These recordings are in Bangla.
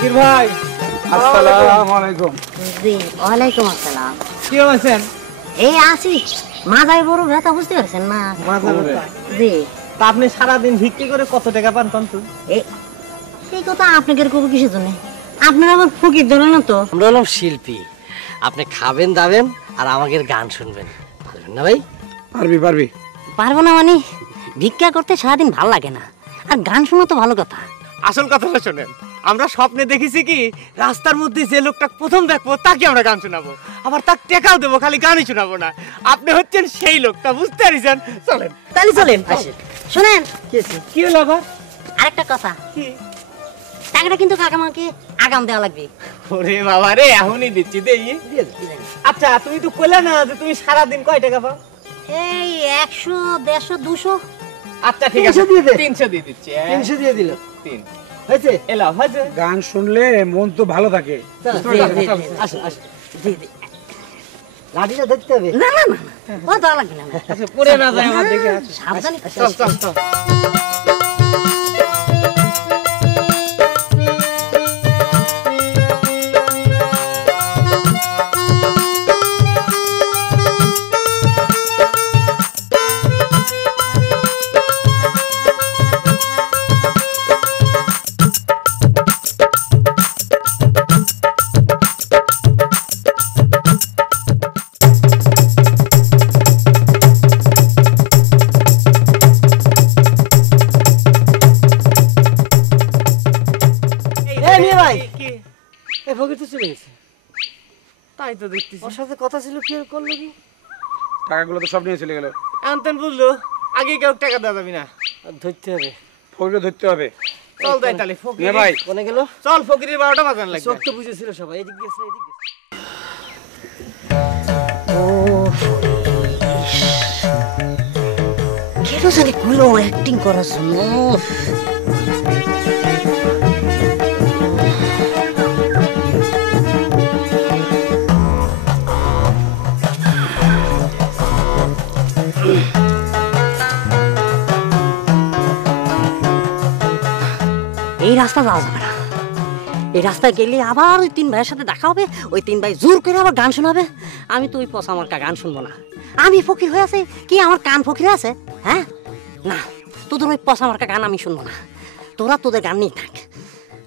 ফকির ভাই আসসালামু আলাইকুম। জি ওয়ালাইকুম আসসালাম। কি আছেন? এই আছি, মাথায় বড় ব্যথা, বুঝতে পারছেন না? মাথা ব্যথা? জি। তা আপনি সারাদিন ভিক্ষি করে কত টাকা পান কন্ত? এই কথা আপনাদের কব কিসের জন্য? আপনারা আমার ফকির ধরেন না তো? আমরা হলাম শিল্পী, আপনি খাবেন দাবেন আর আমাদের গান শুনবেন, পারবেন না ভাই? পারবি পারবি। পারবো না মানে ভিক্ষা করতে সারাদিন ভাল লাগে না, আর গান শোনা তো ভালো কথা। আসল কথাটা শোনেন, আমরা স্বপ্নে দেখেছি কি রাস্তার মধ্যে যে লোকটা প্রথম দেখবো তাকে আমরা গান শোনাবো, আবার তাকে টেকাও দেবো, খালি গানই শোনাবো না। আপনি হচ্ছেন সেই লোকটা, বুঝতে পারছেন? চলেন তাহলে চলেন। শোনেন কি হলো আবার? আরেকটা কথা, টাকাটা কিন্তু কাকামাকে আগাম দেওয়া লাগবে। ওরে বাবা রে, এখনই দিচ্ছি, দেই। আচ্ছা তুমি তো কইলা না যে তুমি সারাদিন কয় টাকা পাও? এই 100, 150, 200। আচ্ছা ঠিক আছে, 300 দিয়ে দিচ্ছি। 300 দিয়ে দিল। 3 হয়েছে? এলা হয়েছে। গান শুনলে মন তো ভালো থাকে। আসো আসো, জি জি। লাঠিটা দেখতে হবে। না না না, ও দেওয়া লাগবে না। আচ্ছা পড়ে না যায় আমার দেখে। সাবধানে। চল চল চল। তাই তো দেখতেছি। ওর সাথে কথা ছিল, কি করলো কি? টাকাগুলো তো সব নিয়ে চলে গেল। আনতেন বুঝলো, আগে কেউ টাকা দেওয়া যাবি না, ধরতে হবে, ফকিরকে ধরতে হবে। চল যাই তাহলে। ফকির নে ভাই, কোনে গেল? চল, ফকিরের 12টা বাজান লাগবে। চোখ তো বুঝেছিল সবাই, এদিক গেছে এদিক গেছে। কেন জানি কইলো অ্যাক্টিং করার জন্য। এই রাস্তা যাওয়া যাবে না, এই রাস্তায় গেলে আবার ওই 3 ভাইয়ের সাথে দেখা হবে, ওই 3 ভাই জোর করে আবার গান শোনাবে। আমি তো ওই পচা আমার গান শুনবো না। আমি ফকির হয়ে আছে কি, আমার কান ফকির আছে? হ্যাঁ না, তোদের ওই পচা আমার গান আমি শুনবো না। তোরা তোদের গান নিয়ে থাক,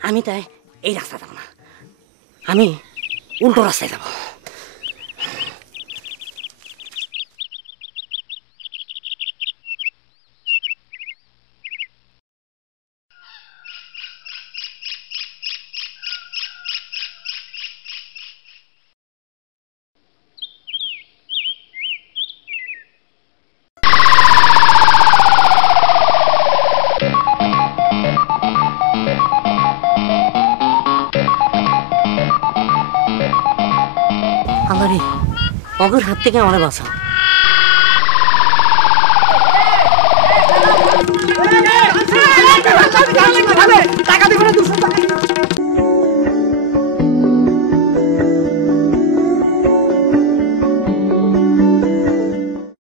আমি তাই এই রাস্তা যাবো না, আমি উল্টো রাস্তায় যাবো। আমারে অগর হাত থেকে আমারে বাঁচাও। টাকা দিবেন না